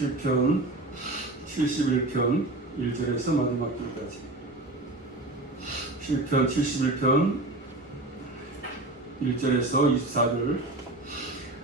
시편 71편 1절에서 마지막 절까지. 시편 71편 1절에서 24절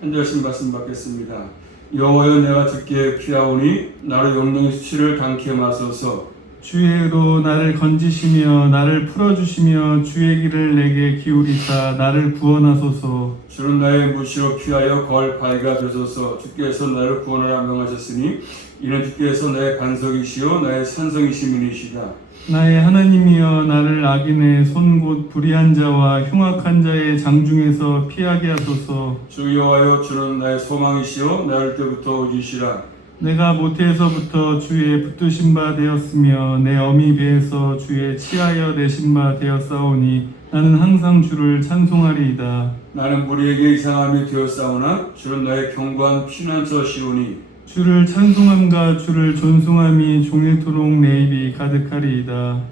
한 절씩 말씀 받겠습니다. 여호와여, 내가 주께 피하오니 나를 용령의 수치를 당케 마소서. 주의 의로 나를 건지시며 나를 풀어주시며 주의 길을 내게 기울이사 나를 구원하소서. 주는 나의 무시로 피하여 거할 바위가 되소서. 주께서 나를 구원하라 명하셨으니 이는 주께서 나의 반석이시요 나의 산성이시민이시다. 나의 하나님이여, 나를 악인의 손 곧 불의한 자와 흉악한 자의 장중에서 피하게 하소서. 주 여호와여, 주는 나의 소망이시요 나을 때부터 오지시라. 내가 모태에서부터 주의 붙드신 바 되었으며 내 어미 배에서 주의 치하여 내신 바 되었사오니 나는 항상 주를 찬송하리이다. 나는 무리에게 이상함이 되었사오나 주는 나의 견고한 피난처시오니 주를 찬송함과 주를 존숭함이 종일토록 내 입이 가득하리이다.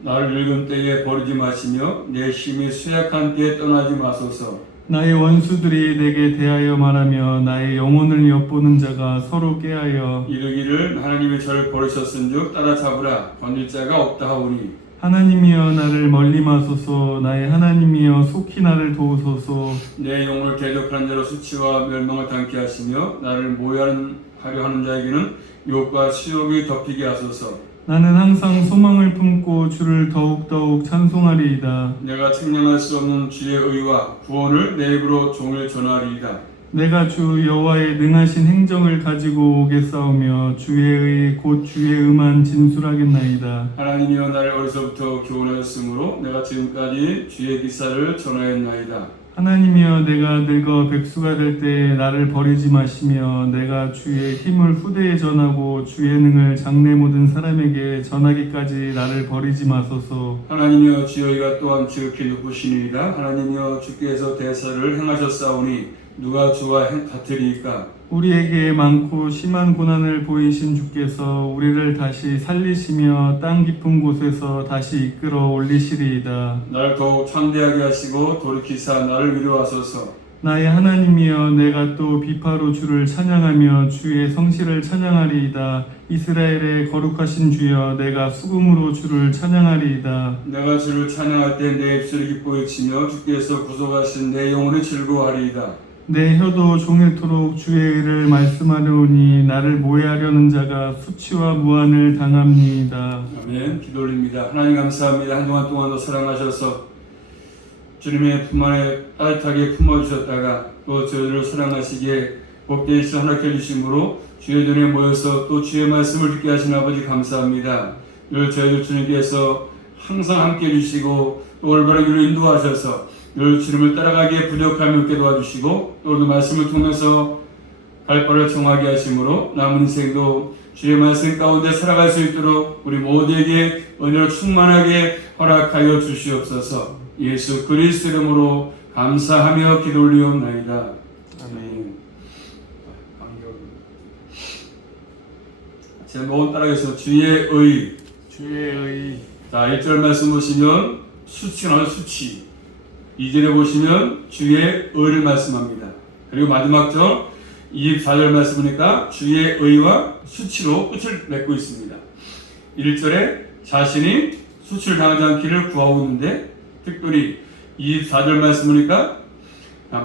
나를 늙은 때에 버리지 마시며 내 힘이 쇠약한 때에 떠나지 마소서. 나의 원수들이 내게 대하여 말하며 나의 영혼을 엿보는 자가 서로 깨하여 이르기를 하나님이 저를 버리셨은즉 따라잡으라 건질 자가 없다 하오니 하나님이여, 나를 멀리 마소서. 나의 하나님이여, 속히 나를 도우소서. 내 영혼을 대적하는 자로 수치와 멸망을 당케 하시며 나를 모욕하려 하는 자에게는 욕과 수욕이 덮이게 하소서. 나는 항상 소망을 품고 주를 더욱더욱 찬송하리이다. 내가 측량할 수 없는 주의 의와 구원을 내 입으로 종일 전하리이다. 내가 주 여호와의 능하신 행정을 가지고 오겠사오며 주의 의 곧 주의 의만 진술하겠나이다. 하나님이여, 나를 어려서부터 교훈하셨으므로 내가 지금까지 주의 기사를 전하였나이다. 하나님이여, 내가 늙어 백수가 될 때 나를 버리지 마시며 내가 주의 힘을 후대에 전하고 주의 능을 장래 모든 사람에게 전하기까지 나를 버리지 마소서. 하나님이여, 주여이가 또한 지극히 높으시니이다. 하나님이여, 주께서 대사를 행하셨사오니 누가 주와 같으리이까? 우리에게 많고 심한 고난을 보이신 주께서 우리를 다시 살리시며 땅 깊은 곳에서 다시 이끌어 올리시리이다. 나를 더욱 창대하게 하시고 돌이키사 나를 위로하소서. 나의 하나님이여, 내가 또 비파로 주를 찬양하며 주의 성실을 찬양하리이다. 이스라엘의 거룩하신 주여, 내가 수금으로 주를 찬양하리이다. 내가 주를 찬양할 때 내 입술이 기뻐 치며 주께서 구속하신 내 영혼이 즐거워하리이다. 내 혀도 종일토록 주의 의를 말씀하려니 나를 모해하려는 자가 수치와 무한을 당합니다. 아멘. 기도 올립니다. 하나님 감사합니다. 한동안 동안도 사랑하셔서 주님의 품 안에 따뜻하게 품어주셨다가 또 저희를 사랑하시기에 복된 시간 허락해 주심으로 주의 전에 모여서 또 주의 말씀을 듣게 하신 아버지 감사합니다. 늘 저희들 주님께서 항상 함께 해주시고 또 올바른 길로 인도하셔서 늘 주님을 따라가기에 부족함이 없게 도와주시고 또 그 말씀을 통해서 갈 바를 정하게 하심으로 남은 인생도 주의 말씀 가운데 살아갈 수 있도록 우리 모두에게 은혜로 충만하게 허락하여 주시옵소서. 예수 그리스도 이름으로 감사하며 기도 올리옵나이다. 아멘. 제목은 따라가겠습니다. 주의 의. 주의 의. 자, 1절 말씀 보시면 수치는 수치. 2절에 보시면 주의 의를 말씀합니다. 그리고 마지막 절 24절 말씀 보니까 주의 의와 수치로 끝을 맺고 있습니다. 1절에 자신이 수치를 당하지 않기를 구하고 있는데 특별히 24절 말씀 보니까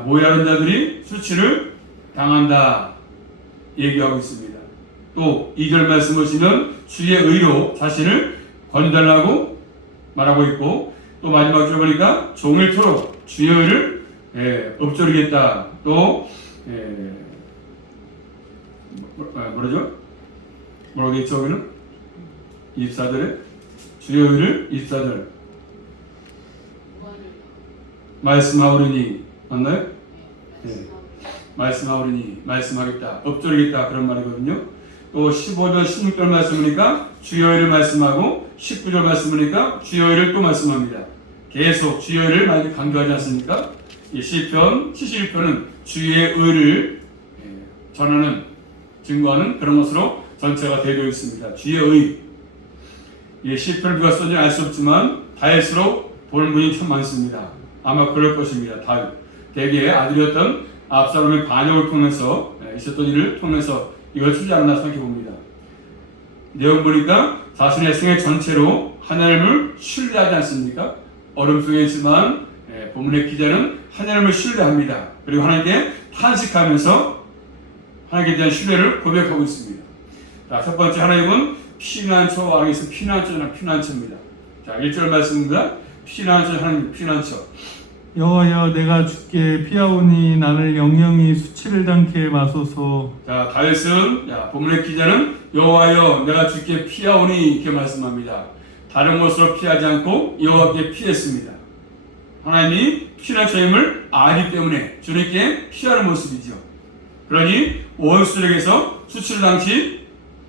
모해하는 자들이 수치를 당한다 얘기하고 있습니다. 또 2절 말씀 보시면 주의 의로 자신을 건달라고 말하고 있고 또 마지막 줄 보니까 종일토록 주의 의를 엎조리겠다. 또 뭐라죠? 뭐라고 했죠? 여기는 24절에 주의 의를 24절 말씀하오리니 맞나요? 네. 말씀하오리니 말씀하겠다. 엎조리겠다 그런 말이거든요. 또 15절 16절 말씀이니까 주의 의를 말씀하고 19절 말씀이니까 주의 의를 또 말씀합니다. 계속 주의 의를 많이 강조하지 않습니까? 이 시편 71편은 주의 의를 전하는 증거하는 그런 것으로 전체가 되어 있습니다. 주의 의. 이 시편을 누가 썼는지 알 수 없지만 다윗으로 본문이 참 많습니다. 아마 그럴 것입니다. 다윗. 대개의 아들이었던 압살롬의 반역을 통해서 있었던 일을 통해서 이걸 쓰지 않나 생각해 봅니다. 내용 보니까 자신의 생애 전체로 하나님을 신뢰하지 않습니까? 어려움 속에 있지만 본문의 기자는 하나님을 신뢰합니다. 그리고 하나님께 탄식하면서 하나님께 대한 신뢰를 고백하고 있습니다. 자, 첫 번째 하나님은 피난처와 알겠습니다. 피난처입니다. 자, 1절 말씀입니다. 피난처 하나님 피난처. 여호와여 내가 주께 피하오니 나를 영영이 수치를 당케 마소서. 자, 다윗은 본문의 기자는 여호와여 내가 주께 피하오니 이렇게 말씀합니다. 다른 곳으로 피하지 않고 여호와께 피했습니다. 하나님이 피난처임을 알기 때문에 주님께 피하는 모습이죠. 그러니 원수에게서 수치를 당치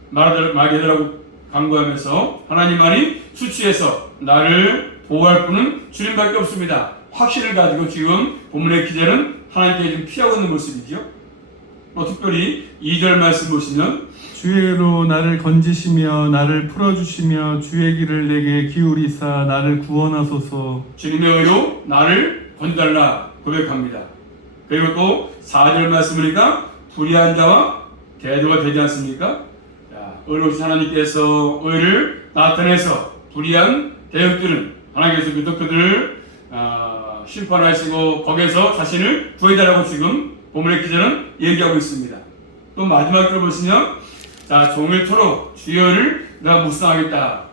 말게 되라고 강구하면서 하나님만이 수치에서 나를 보호할 분은 주님밖에 없습니다. 확신을 가지고 지금 본문의 기자는 하나님께 좀 피하고 있는 모습이죠. 특별히 2절 말씀 보시면 주의로 나를 건지시며 나를 풀어주시며 주의 길을 내게 기울이사 나를 구원하소서. 주님의 의로 나를 건달라 고백합니다. 그리고 또 4절 말씀이니까 불의한 자와 대조가 되지 않습니까? 의로우신 하나님께서 의를 나타내서 불의한 대역들은 하나님께서 그들을 심판하시고 거기에서 자신을 구해달라고 지금 본문의 기자는 얘기하고 있습니다. 또 마지막 절 보시면 자 종일토록 주여를 내가 묵상하겠다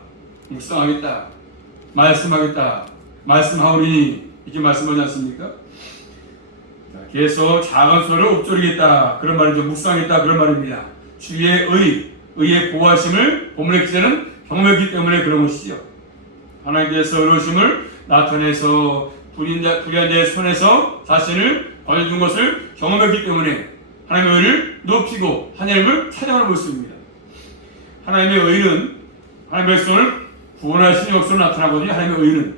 말씀하겠다 말씀하오니 이렇게 말씀하지 않습니까? 자, 계속 작은 소리를 읊조리겠다 그런 말이죠. 묵상하겠다 그런 말입니다. 주의 의의 보호하심을 본문의 기자는 경험했기 때문에 그런 것이죠. 하나님께서 의로우심을 나타내서 불의한 자의 손에서 자신을 건져준 것을 경험했기 때문에 하나님의 의를 높이고 하나님을 찬양하는 모습입니다. 하나님의 의는 하나님의 백성을 구원하시는 역사로 나타나거든요. 하나님의 의는.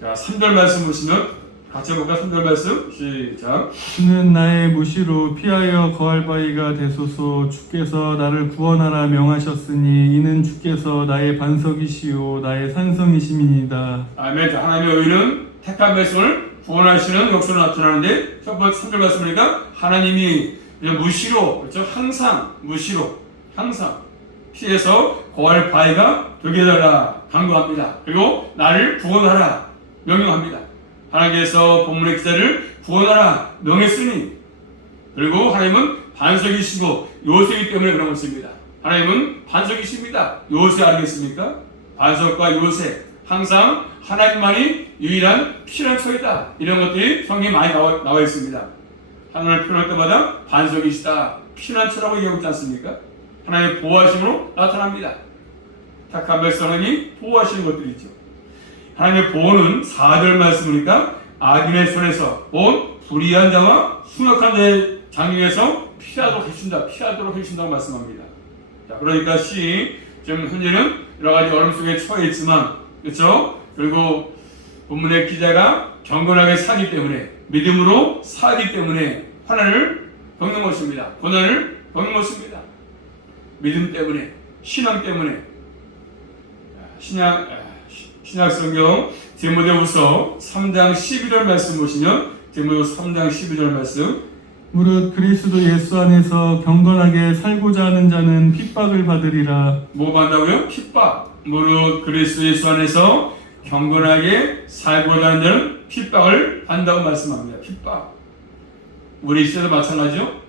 자, 3절 말씀 보시면 같이 해볼까? 3절 말씀 시작. 주는 나의 무시로 피하여 거할 바위가 되소서. 주께서 나를 구원하라 명하셨으니 이는 주께서 나의 반석이시오 나의 산성이심이니이다. 아멘. 자, 하나님의 의는 택한 백성을 구원하시는 역사로 나타나는데 첫 번째 3절 말씀이니까 하나님이 무시로 그렇죠? 항상 무시로 항상 피해서 거할 바위가 되게 해달라 강구합니다. 그리고 나를 구원하라 명령합니다. 하나님께서 본문의 기자를 구원하라 명했으니 그리고 하나님은 반석이시고 요새이기 때문에 그런 것입니다. 하나님은 반석이십니다. 요새 알겠습니까? 반석과 요새 항상 하나님만이 유일한 피난처이다. 이런 것들이 성경에 많이 나와 있습니다. 하나님을 표현할 때마다 반석이시다, 피난처라고 얘기하고 있지 않습니까? 하나님의 보호하심으로 나타납니다. 택한 백성이 보호하시는 것들이죠. 하나님의 보호는 4절 말씀이니까 악인의 손에서 온 불의한 자와 흉악한 자의 장애에서 피하도록 해주신다고 말씀합니다. 자, 그러니까 지금 현재는 여러 가지 어려움 속에 처해 있지만, 그렇죠? 그리고 본문의 기자가 경건하게 살기 때문에, 믿음으로 살기 때문에 하나님을 겪는 것입니다. 고난을 겪는 것입니다. 믿음 때문에, 신앙 때문에. 신약 성경 디모데후서 3장 12절 말씀 보시면 디모데후서 3장 12절 말씀 무릇 그리스도 예수 안에서 경건하게 살고자 하는 자는 핍박을 받으리라. 뭐 받는다고요? 핍박. 무릇 그리스도 예수 안에서 경건하게 살고자 하는 자는 핍박을 받는다고 말씀합니다. 핍박. 우리 시대도 마찬가지죠.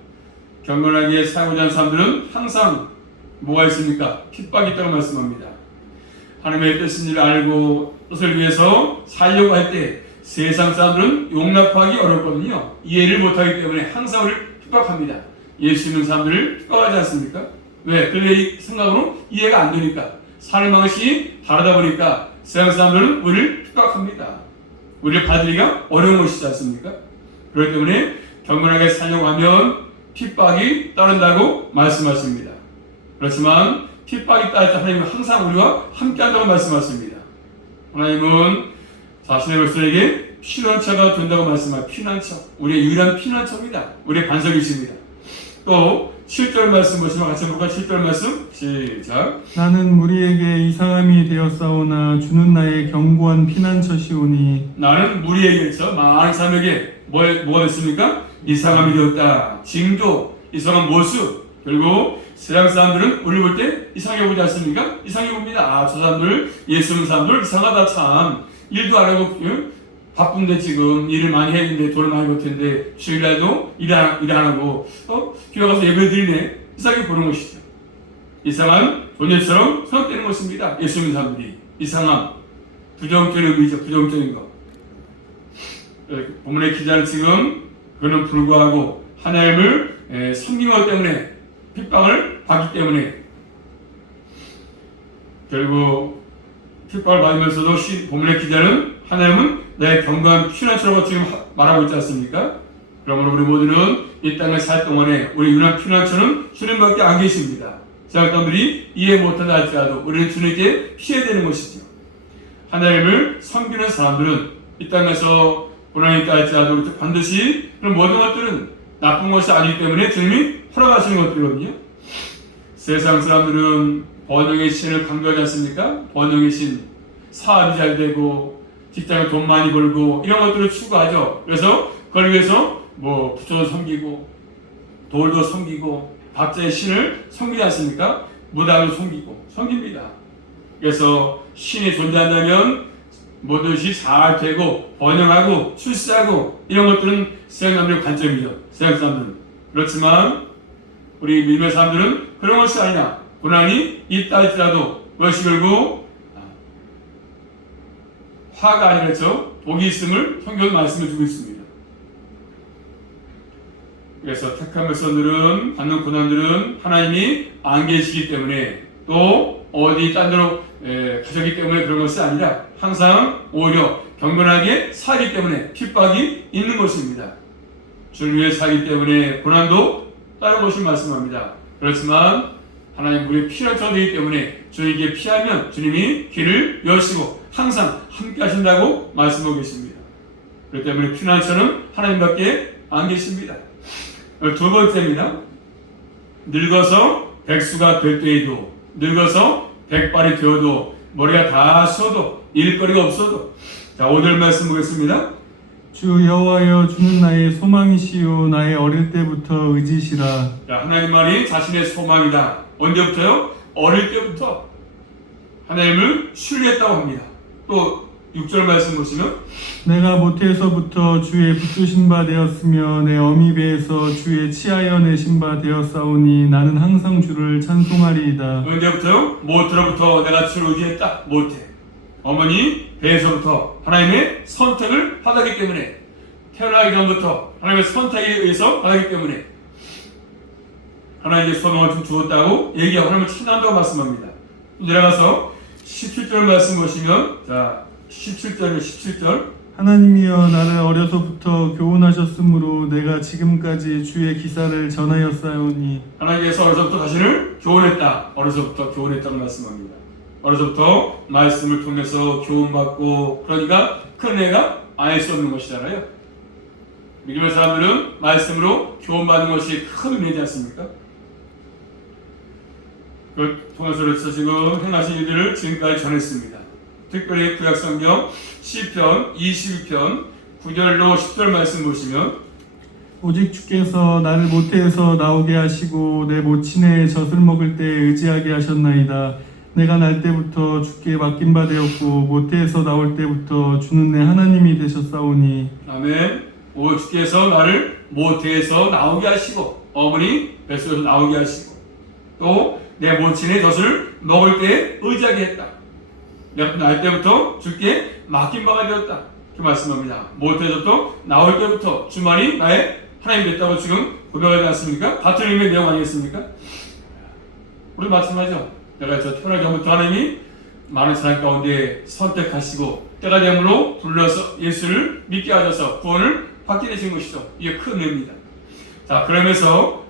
경건하게 살고자 하는 사람들은 항상 뭐가 있습니까? 핍박이 있다고 말씀합니다. 하나님의 뜻을 알고 뜻을 위해서 살려고 할 때 세상 사람들은 용납하기 어렵거든요. 이해를 못하기 때문에 항상 우리를 핍박합니다. 예수 믿는 사람들을 핍박하지 않습니까? 왜? 그의 생각으로 이해가 안 되니까. 사는 방식이 다르다 보니까 세상 사람들은 우리를 핍박합니다. 우리를 받으기가 어려운 것이지 않습니까? 그렇기 때문에 경건하게 살려고 하면 핍박이 따른다고 말씀하십니다. 그렇지만 핍박이 따를 때 하나님은 항상 우리와 함께한다고 말씀하십니다. 하나님은 자신의 백성에게 피난처가 된다고 말씀합니다. 피난처. 우리의 유일한 피난처입니다. 우리의 반석이십니다. 또 7절 말씀 보시면 같이 한번 7절 말씀 시작. 나는 무리에게 이상함이 되었사오나 주는 나의 견고한 피난처시오니. 나는 무리에게 많은 사람에게 뭐가 됐습니까? 이상함이 되었다. 징조, 이상한 모습, 그리고 세상 사람들은 우리 볼 때 이상해 보지 않습니까? 이상해 봅니다. 아, 저 사람들, 예수 믿는 사람들 이상하다 참. 일도 안 하고 바쁜데 지금 일을 많이 해야 되는데 돈을 많이 벌 텐데 주일날도 일 안 하고 교회 가서 예배 드리네. 이상하게 보는 것이죠. 이상한 존재처럼 생각되는 것입니다. 예수 믿는 사람들이. 이상함. 부정적인 의미죠. 부정적인 것. 본문의 기자는 지금 그는 불구하고 하나님을 섬긴 것 때문에 핍박을 받기 때문에 결국 핍박을 받으면서도 본문의 기자는 하나님은 내 경건한 피난처라고 지금 말하고 있지 않습니까? 그러므로 우리 모두는 이 땅을 살 동안에 우리 유일한 피난처는 주님밖에 안 계십니다. 세상사람들이 이해 못한다 할지라도 우리는 주님께 피해야 되는 것이죠. 하나님을 섬기는 사람들은 이 땅에서 고난이 있다 할지라도 반드시 그런 모든 것들은 나쁜 것이 아니기 때문에 주님이 허락하시는 것들이거든요. 세상 사람들은 번영의 신을 강조하지 않습니까? 번영의 신, 사업이 잘 되고 직장에 돈 많이 벌고 이런 것들을 추구하죠. 그래서 그걸 위해서 부처도 섬기고 돌도 섬기고 각자의 신을 섬기지 않습니까? 무당도 섬깁니다. 그래서 신이 존재한다면 모든 것이 잘 되고 번영하고 출세하고 이런 것들은 세상 사람들의 관점이죠. 세상 사람들은. 그렇지만 우리 믿음의 사람들은 그런 것이 아니라 고난이 있다 할지라도 그것이 결국 화가 아니라죠. 복이 있음을 성경은 말씀해 주고 있습니다. 그래서 택한 백성들은 받는 고난들은 하나님이 안 계시기 때문에 또 어디 딴 데로 가셨기 때문에 그런 것이 아니라 항상 오히려 경건하게 살기 때문에 핍박이 있는 것입니다. 주를 위해 살기 때문에 고난도 따른 것을 말씀합니다. 그렇지만 하나님 우리의 피난처가 되기 때문에 주에게 피하면 주님이 길을 여시고 항상 함께 하신다고 말씀하고 계십니다. 그렇기 때문에 피난처는 하나님밖에 안 계십니다. 두 번째입니다. 늙어서 백수가 될 때에도 늙어서 백발이 되어도 머리가 다 쉬어도 일거리가 없어도 자 오늘 말씀 보겠습니다. 주 여호와여 주는 나의 소망이시요 나의 어릴 때부터 의지시라. 자, 하나님만이 자신의 소망이다. 언제부터요? 어릴 때부터 하나님을 신뢰했다고 합니다. 또 6절 말씀 보시면 내가 모태에서부터 주의 붙드신 바 되었으며 내 어미 배에서 주의 치하여 내신 바 되었사오니 나는 항상 주를 찬송하리이다. 언제부터요? 모태로부터 내가 주를 의지했다. 모태. 어머니 배에서부터 하나님의 선택을 받았기 때문에 태어나기 전부터 하나님의 선택에 의해서 받았기 때문에 하나님의 소망을 좀 주었다고 얘기하고 하나님을 찬양한다고 말씀합니다. 내려가서 17절 말씀 보시면 자 17절 하나님이여 나를 어려서부터 교훈하셨으므로 내가 지금까지 주의 기사를 전하였사오니 하나님께서 어려서부터 자신을 교훈했다. 어려서부터 교훈했다고 말씀합니다. 어려서부터 말씀을 통해서 교훈받고 그러니까 큰 애가 알 수 없는 것이잖아요. 믿음의 사람들은 말씀으로 교훈받는 것이 큰 의미지 않습니까? 그걸 통해서 지금 행하신 일들을 지금까지 전했습니다. 특별히 구약성경 시편 22편 9절로 10절 말씀 보시면 오직 주께서 나를 모태에서 나오게 하시고 내 모친의 젖을 먹을 때 의지하게 하셨나이다. 내가 날 때부터 주께 맡긴 바 되었고 모태에서 나올 때부터 주는 내 하나님이 되셨사오니 아멘. 오 주께서 나를 모태에서 나오게 하시고 어머니 뱃속에서 나오게 하시고 또 내 모친의 젖을 먹을 때 의지하게 했다. 내가 날 때부터 주께 맡긴 바가 되었다. 이렇게 말씀합니다. 모태에서부터 나올 때부터 주만이 나의 하나님 됐다고 지금 고백하지 않습니까? 같은 의미의 내용 아니겠습니까? 우리 마찬가지죠. 내가 저 태어나기 전부터 하나님이 많은 사람 가운데 선택하시고 때가 되므로 불러서 예수를 믿게 하셔서 구원을 받게 되신 것이죠. 이게 큰 의미입니다. 자 그러면서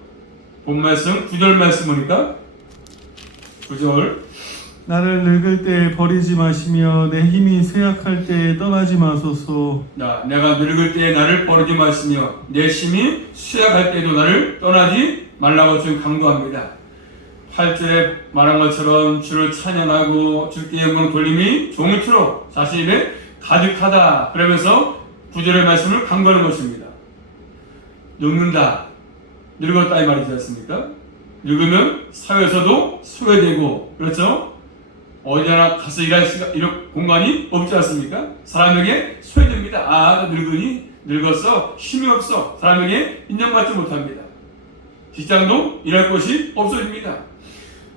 본 말씀 9절 말씀 보니까 9절 나를 늙을 때 버리지 마시며 내 힘이 쇠약할 때 떠나지 마소서. 내가 늙을 때 나를 버리지 마시며 내 힘이 쇠약할 때도 나를 떠나지 말라고 지금 강구합니다. 8절에 말한 것처럼 주를 찬양하고 주께 영광 돌림이 종일토록 자신 입에 가득하다. 그러면서 9절의 말씀을 강구하는 것입니다. 늙는다, 늙었다 이 말이지 않습니까? 늙으면 사회에서도 소외되고, 그렇죠? 어디나 가서 일할 이런 공간이 없지 않습니까? 사람에게 소외됩니다. 나 늙었어, 힘이 없어, 사람에게 인정받지 못합니다. 직장도 일할 곳이 없어집니다.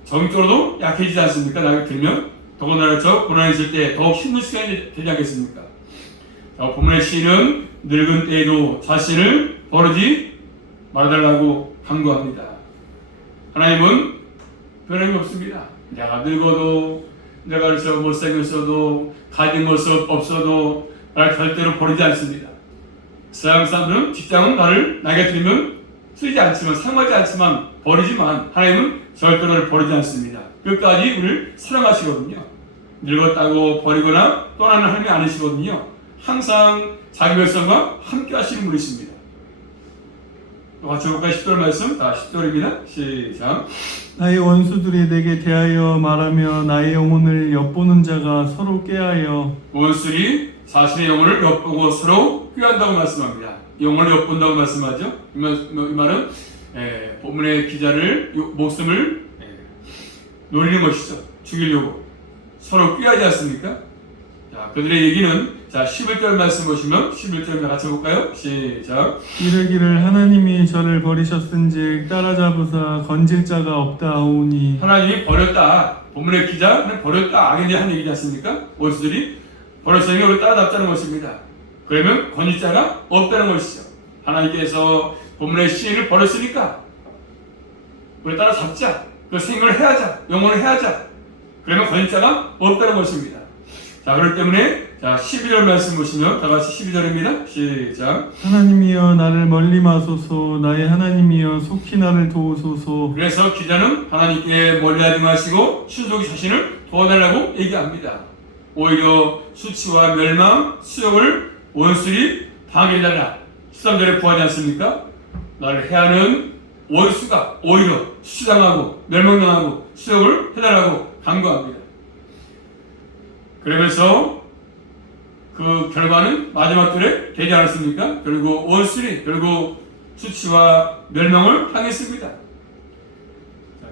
정적으로도 약해지지 않습니까? 나이 들면 더군다나 고난이 있을 때 더욱 힘든 시간이 되지 않겠습니까? 본문의 시인은 늙은 때에도 자신을 버리지 말아달라고 강구합니다. 하나님은 변함이 없습니다. 내가 늙어도, 내가 그래서 못생겼어도, 가진 모습 없어도 나를 절대로 버리지 않습니다. 서양 사람들은 직장은 나에게 들면 쓰지 않지만, 사용하지 않지만 버리지만, 하나님은 절대로 나를 버리지 않습니다. 끝까지 우리를 사랑하시거든요. 늙었다고 버리거나 떠나는 하나님이 아니시거든요. 항상 자기 백성과 함께 하시는 분이십니다. 같이 볼까요? 10절 말씀. 10절입니다. 시작. 나의 원수들이 내게 대하여 말하며 나의 영혼을 엿보는 자가 서로 꾀하여. 원수들이 자신의 영혼을 엿보고 서로 꾀한다고 말씀합니다. 영혼을 엿본다고 말씀하죠. 이 말은 본문의 기자를 목숨을 노리는 것이죠. 죽이려고 서로 꾀하지 않습니까? 자, 그들의 얘기는 11절 말씀 보시면 11절 같이 볼까요? 시작. 이르기를 하나님이 저를 버리셨은즉 따라잡으사 건질 자가 없다 하오니. 하나님이 버렸다. 본문의 기자는 버렸다. 악에 대한 얘기지 않습니까? 원수들이 버렸으니 우리 따라잡자는 것입니다. 그러면 건질 자가 없다는 것이죠. 하나님께서 본문의 시인을 버렸으니까 우리 따라잡자. 그 생명을 해하자. 영혼을 해하자. 그러면 건질 자가 없다는 것입니다. 자, 그렇기 때문에 12절 말씀 보시면 다 같이 12절입니다. 시작. 하나님이여 나를 멀리 마소서, 나의 하나님이여 속히 나를 도우소서. 그래서 기자는 하나님께 멀리하지 마시고 신속히 자신을 도와달라고 얘기합니다. 오히려 수치와 멸망, 수욕을 원수들이 당해달라. 13절에 구하지 않습니까? 나를 해하는 원수가 오히려 수치당하고 멸망당하고 수욕을 해달라고 강구합니다. 그러면서 그 결과는 마지막 때에 되지 않았습니까? 결국 원수들이 결국 수치와 멸망을 당했습니다.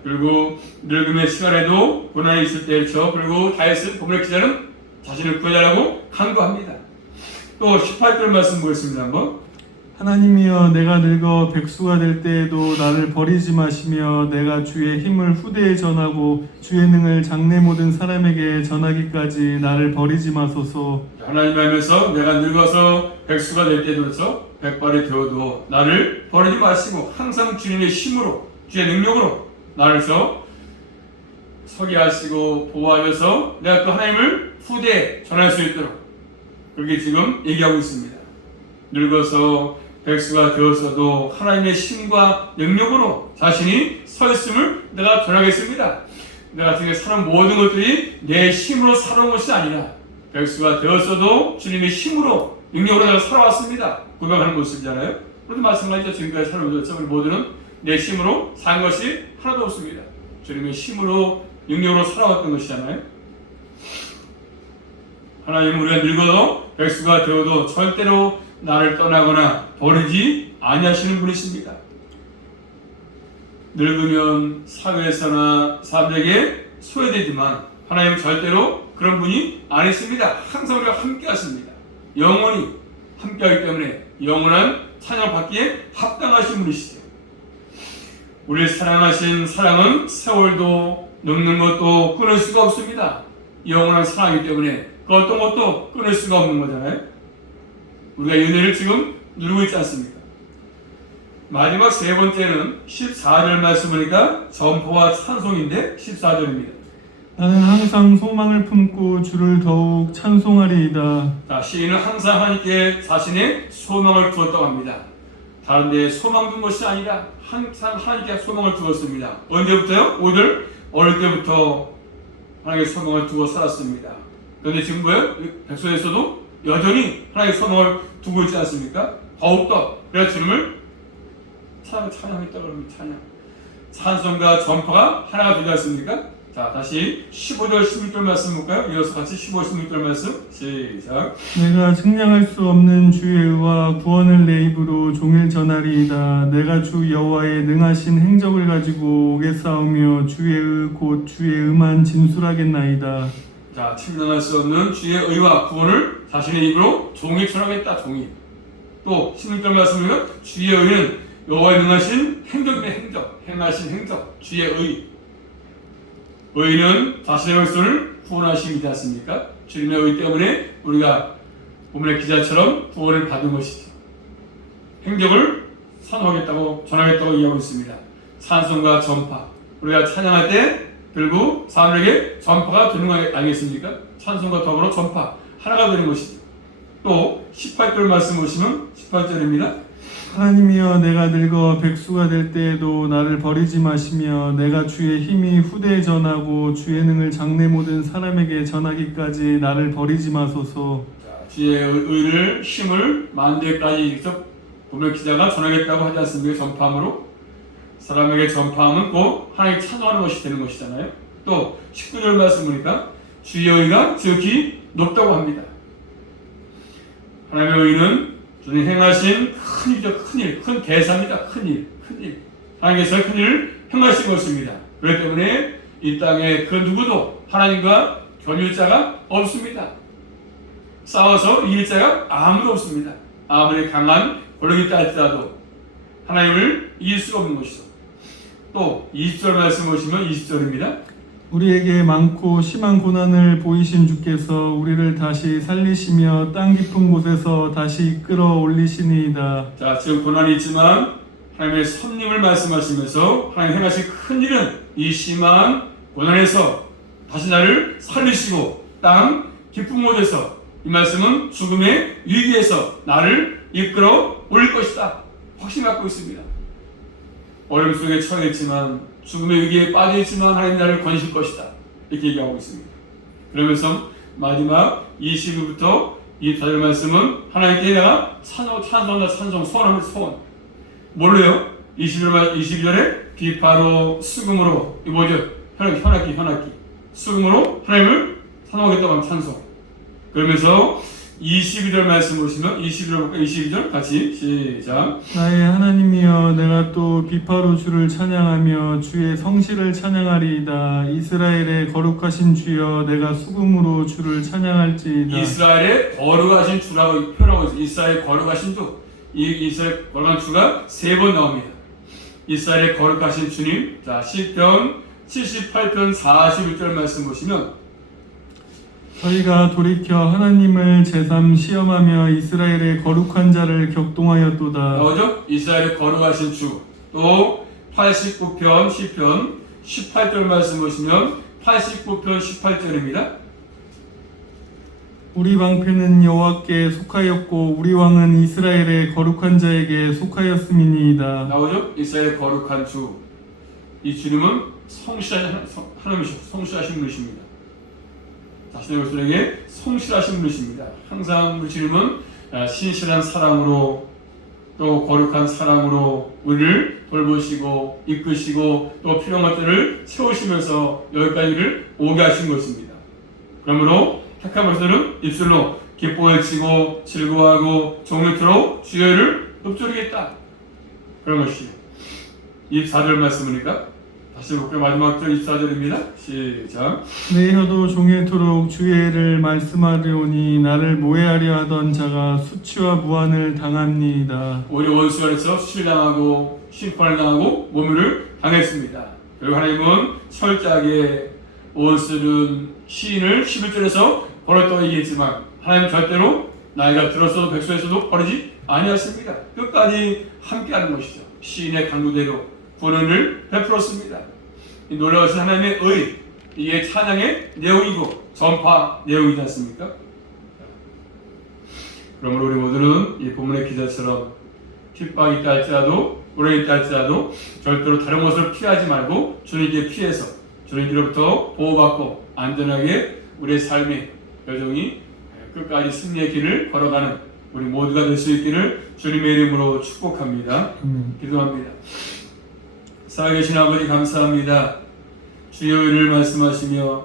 그리고 늙음의 시간에도 고난이 있을 때였죠. 그리고 다윗은 본문의 기자는 자신을 구해달라고 강구합니다. 또 18절 말씀 보겠습니다. 한번. 하나님이여 내가 늙어 백수가 될 때에도 나를 버리지 마시며 내가 주의 힘을 후대에 전하고 주의 능을 장래 모든 사람에게 전하기까지 나를 버리지 마소서. 하나님 알면서 내가 늙어서 백수가 될 때도 그렇죠. 백발이 되어도 나를 버리지 마시고 항상 주님의 힘으로 주의 능력으로 나를 서게 하시고 보호하셔서 내가 그 하나님을 후대에 전할 수 있도록 그렇게 지금 얘기하고 있습니다. 늙어서 백수가 되었어도 하나님의 힘과 능력으로 자신이 서 있음을 내가 전하겠습니다. 내가 지금 사는 모든 것들이 내 힘으로 살아온 것이 아니라 백수가 되었어도 주님의 힘으로 능력으로 내가 살아왔습니다. 고백하는 모습이잖아요. 그런데 마찬가지죠. 지금까지 살아오셨죠. 우리 모두는 내 힘으로 산 것이 하나도 없습니다. 주님의 힘으로 능력으로 살아왔던 것이잖아요. 하나님은 우리가 늙어도 백수가 되어도 절대로 나를 떠나거나 버리지 아니하시는 분이십니다. 늙으면 사회에서나 사람에게 소외되지만 하나님은 절대로 그런 분이 아니십니다. 항상 우리가 함께 하십니다. 영원히 함께하기 때문에 영원한 찬양을 받기에 합당하신 분이시죠. 우리를 사랑하신 사랑은 세월도 늙는 것도 끊을 수가 없습니다. 영원한 사랑이기 때문에 그 어떤 것도 끊을 수가 없는 거잖아요. 우리가 은혜를 지금 누리고 있지 않습니까? 마지막 세 번째는 14절 말씀이니까 전포와 찬송인데 14절입니다. 나는 항상 소망을 품고 주를 더욱 찬송하리이다. 자, 시인은 항상 하나님께 자신의 소망을 두었다고 합니다. 다른 데 소망 둔 것이 아니라 항상 하나님께 소망을 두었습니다. 언제부터요? 5절 어릴 때부터 하나님께 소망을 두고 살았습니다. 그런데 지금 뭐예요? 백성에서도 여전히 하나님의 소망을 두고 있지 않습니까? 더욱더 그래서 주님을 찬양했다 그러면 찬송과 전파가 하나가 되지 않습니까? 자, 다시 15절, 16절 말씀 볼까요? 이어서 같이 15, 16절 말씀 시작. 내가 측량할 수 없는 주의 의와 구원을 내 입으로 종일 전하리이다. 내가 주 여호와의 능하신 행적을 가지고 오겠사오며 주의 의 곧 주의 의만 진술하겠나이다. 자, 측량할 수 없는 주의 의와 구원을 자신의 입으로 종일 전하겠다. 종일. 또 16절 말씀은 주의 의는 여호와의 능하신 행적의 행적, 행하신 행적, 주의 의. 의는 자신의 백성을 구원하심이지 않습니까? 주님의 의 때문에 우리가 본문의 기자처럼 구원을 받은 것이죠. 행적을 선호하겠다고 전하겠다고 이야기하고 있습니다. 찬송과 전파. 우리가 찬양할 때 결국 사람에게 전파가 되는 거 아니겠습니까? 찬송과 더불어 전파 하나가 되는 것이죠. 또 18절 말씀 보시면 18절입니다. 하나님이여 내가 늙어 백수가 될 때에도 나를 버리지 마시며 내가 주의 힘이 후대에 전하고 주의 능을 장래 모든 사람에게 전하기까지 나를 버리지 마소서. 자, 주의 의를 힘을 만대까지 직접 본문 기자가 전하겠다고 하지 않습니까? 전파함으로 사람에게 전파함은 꼭 하나님 찬송하는 것이 되는 것이잖아요. 또 19절 말씀 보니까 주의 의가 지극히 높다고 합니다. 하나님의 의는 주님 행하신 큰 일이죠. 큰 일, 큰 대사입니다. 큰 일, 큰 일. 하나님께서 큰 일을 행하신 것입니다. 그렇기 때문에 이 땅에 그 누구도 하나님과 견줄 자가 없습니다. 싸워서 이길 자가 아무도 없습니다. 아무리 강한 권력이 있다 할지라도 하나님을 이길 수가 없는 것이죠. 또 20절 말씀 보시면 20절입니다. 우리에게 많고 심한 고난을 보이신 주께서 우리를 다시 살리시며 땅 깊은 곳에서 다시 이끌어 올리시니이다. 자, 지금 고난이 있지만 하나님의 섭림을 말씀하시면서 하나님 행하신 큰 일은 이 심한 고난에서 다시 나를 살리시고 땅 깊은 곳에서 이 말씀은 죽음의 위기에서 나를 이끌어 올릴 것이다. 확신 갖고 있습니다. 어려움 속에 처했지만 죽음의 위기에 빠져있지만 하나님 나를 건실 것이다. 이렇게 얘기하고 있습니다. 그러면서 마지막 20일부터 이 4절 말씀은 하나님께 내가 찬송한다. 찬송, 소원합니다. 소원. 뭘로요? 22절에 비파로 수금으로 이 뭐죠? 현악기 수금으로 하나님을 찬송하겠다고 하는 찬송. 그러면서 22절 말씀 보시면 22절 같이 시작. 나의 하나님이여 내가 또 비파로 주를 찬양하며 주의 성실을 찬양하리이다. 이스라엘의 거룩하신 주여 내가 수금으로 주를 찬양할지이다. 이스라엘의 거룩하신 주라고 표현하고 있어요. 이스라엘 거룩하신 주. 이 이스라엘 거룩한 주가 3번 나옵니다. 이스라엘의 거룩하신 주님. 자, 시편 78편 41절 말씀 보시면 저희가 돌이켜 하나님을 제삼 시험하며 이스라엘의 거룩한 자를 격동하였도다. 나오죠? 이스라엘의 거룩하신 주. 또 89편 시편 18절 말씀 보시면 89편 18절입니다. 우리 방패는 여호와께 속하였고 우리 왕은 이스라엘의 거룩한 자에게 속하였음이니이다. 나오죠? 이스라엘의 거룩한 주. 이 주님은 하나님이시고 성실하신 분이십니다. 자신의 백성에게 성실하신 분이십니다. 항상 우리 주님은 신실한 사랑으로 또 거룩한 사랑으로 우리를 돌보시고 이끄시고 또 필요한 것들을 채우시면서 여기까지를 오게 하신 것입니다. 그러므로 택한 백성은 입술로 기뻐 외치고 즐거워하고 정밀토록 주여를 읊조리겠다. 그런 것이에요. 24절 말씀이니까 다시 볼게요. 마지막 절 24절입니다. 시작. 내 혀도 종일토록 주의 애를 말씀하려니 나를 모해하려 하던 자가 수치와 무한을 당합니다. 우리 원수 안에서 수치당하고 심판을 당하고 모멸을 당했습니다. 그리고 하나님은 철저하게 원수는 시인을 11절에서 버렸다고 얘기했지만 하나님은 절대로 나이가 들어서도 백성에서도 버리지 아니었습니다. 끝까지 함께하는 것이죠. 시인의 강구대로 구원을 베풀었습니다. 이 놀라우신 하나님의 의, 이게 찬양의 내용이고 전파 내용이지 않습니까? 그러므로 우리 모두는 이 본문의 기자처럼 핍박이 있다 할지라도 불행이 있다 할지라도 절대로 다른 것을 피하지 말고 주님께 피해서 주님께로부터 보호받고 안전하게 우리의 삶의 여정이 끝까지 승리의 길을 걸어가는 우리 모두가 될 수 있기를 주님의 이름으로 축복합니다. 기도합니다. 살아계신 아버지 감사합니다. 주의 의를 말씀하시며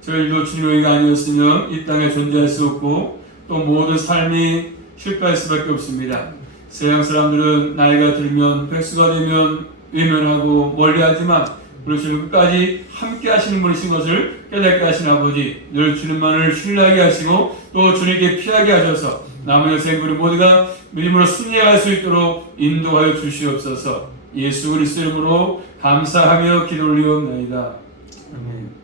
저희도 주님의 의가 아니었으면 이 땅에 존재할 수 없고 또 모든 삶이 실패할 수밖에 없습니다. 세상 사람들은 나이가 들면 백수가 되면 외면하고 멀리하지만 우리 주님 끝까지 함께 하시는 분이신 것을 깨닫게 하신 아버지, 늘 주님만을 신뢰하게 하시고 또 주님께 피하게 하셔서 남은 여생 우리 모두가 믿음으로 승리할 수 있도록 인도하여 주시옵소서. 예수 그리스도 이름으로 감사하며 기도 올리옵나이다. 아멘.